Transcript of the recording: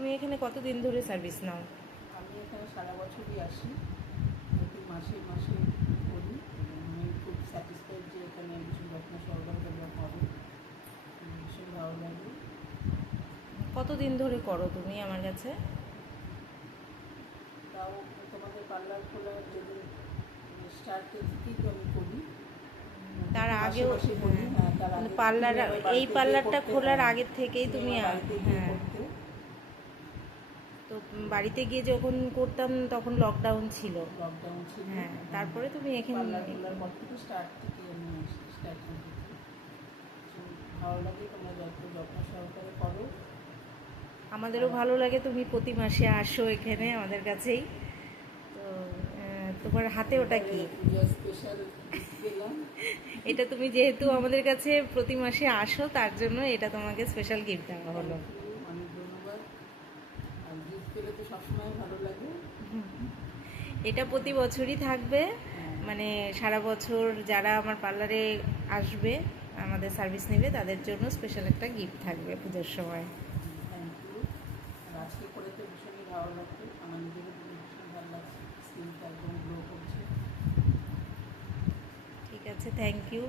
তুমি এখানে কতদিন ধরে সার্ভিস নাও? আমি এখানে সারা বছরই আসি, প্রতি মাসে মাসে করি। আমি খুব স্যাটিসফাইড যে এখানে ভীষণ যত্ন সহকারে তোমরা করো, ভীষণ ভালো লাগে। কতদিন ধরে করো তুমি আমার কাছে? তাও তোমাদের পার্লার খোলা যেদিন স্টার্ট থেকেই তো আমি করি, তার মাসে আগেও মাসে করি। হ্যাঁ, তার আগে পার্লার, তুমি আমার এই বাড়িতে গিয়ে পার্লারটা করতে, খোলার হ্যাঁ, আগের থেকেই তুমি আমার বাড়িতে গিয়ে হ্যাঁ। করতে। তো বাড়িতে গিয়ে যখন করতাম তখন লকডাউন ছিল। লকডাউন ছিল, হ্যাঁ, তারপরে তুমি এখানে পার্লার খোলার পর থেকে স্টার্ট থেকে আমি স্টার্ট করছি। ভালো লাগে, তোমরা যত্ন সহকারে করো। আমাদেরও ভালো লাগে তুমি প্রতি মাসে আসো এখানে আমাদের কাছেই। তো তোমার হাতে ওটা কি? স্পেশাল দিলাম। এটা তুমি যেহেতু আমাদের কাছে প্রতি মাসে আসো তার জন্য এটা তোমাকে স্পেশাল গিফট দেওয়া হলো। অনেক ধন্যবাদ। আর গিফট পেলে তো সবসময় ভালো লাগে। এটা প্রতি বছরই থাকবে, হ্যাঁ। মানে সারা বছর যারা আমার পার্লারে আসবে আমাদের সার্ভিস নেবে তাদের জন্য স্পেশাল একটা গিফট থাকবে পুজোর সময়। Thank you. আর আজকে করে তো ভীষণই ভালো লাগছে, আমার নিজেরও ভীষণ ভালো লাগছে, স্কিনটা একদম গ্লো করছে। ঠিক আছে, থ্যাংক ইউ।